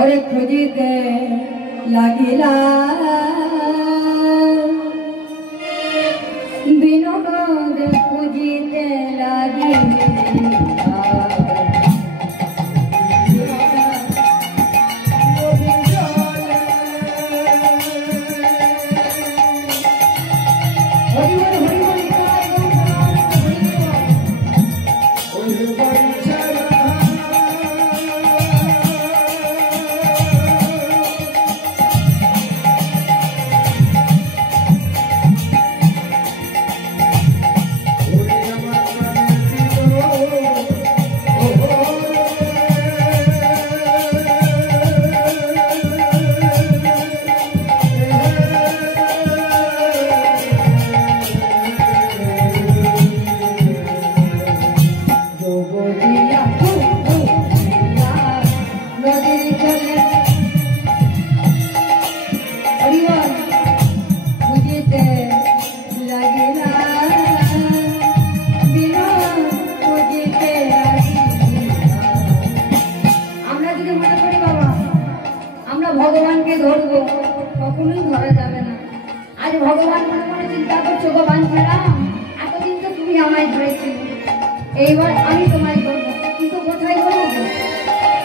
ওরে খুঁজিতে লাগিলা বিনোদ খুঁজিতে লাগিলা ভগবানকে ধরবো কখনোই ধরা যাবে না। আজ ভগবান মনে মনে চিন্তা করছো গো বাঞ্ছারা, এতদিন তো তুমি আমায় ধরেছিলে, এইবার আমি তোমায় ধরবো, কিন্তু কোথায় ধরবো?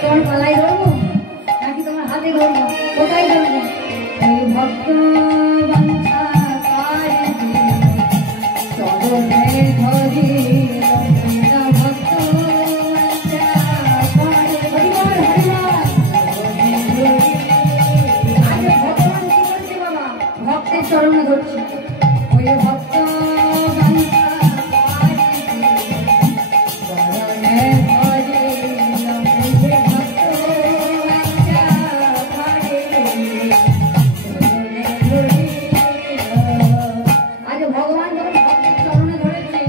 তোমার গলায় ধরবো নাকি তোমার হাতে ধরবো? কোথায় ধরবো? ওই ভক্ত বাঞ্ছা চরণে ধরি ভক্ত চরণে ধরছি। ওই ভক্ত আজ ভগবান যখন ভক্তের চরণে ধরেছে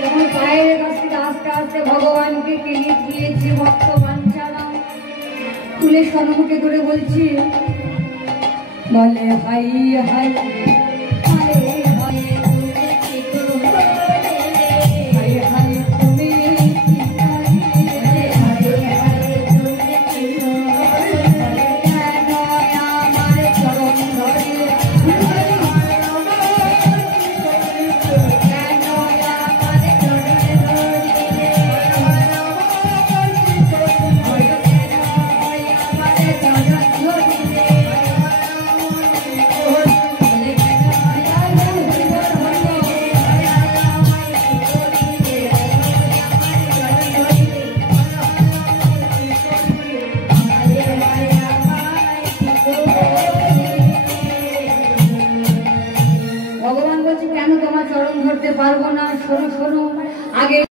তখন পায়ের কাছ থেকে আস্তে আস্তে ভগবানকে টেনে দিয়েছি। ভক্ত বাঞ্ছারা ফুলের সম্মুখে ধরে বলছি, বলে হাই হাই পারবো না। শোনো শোনো, আগে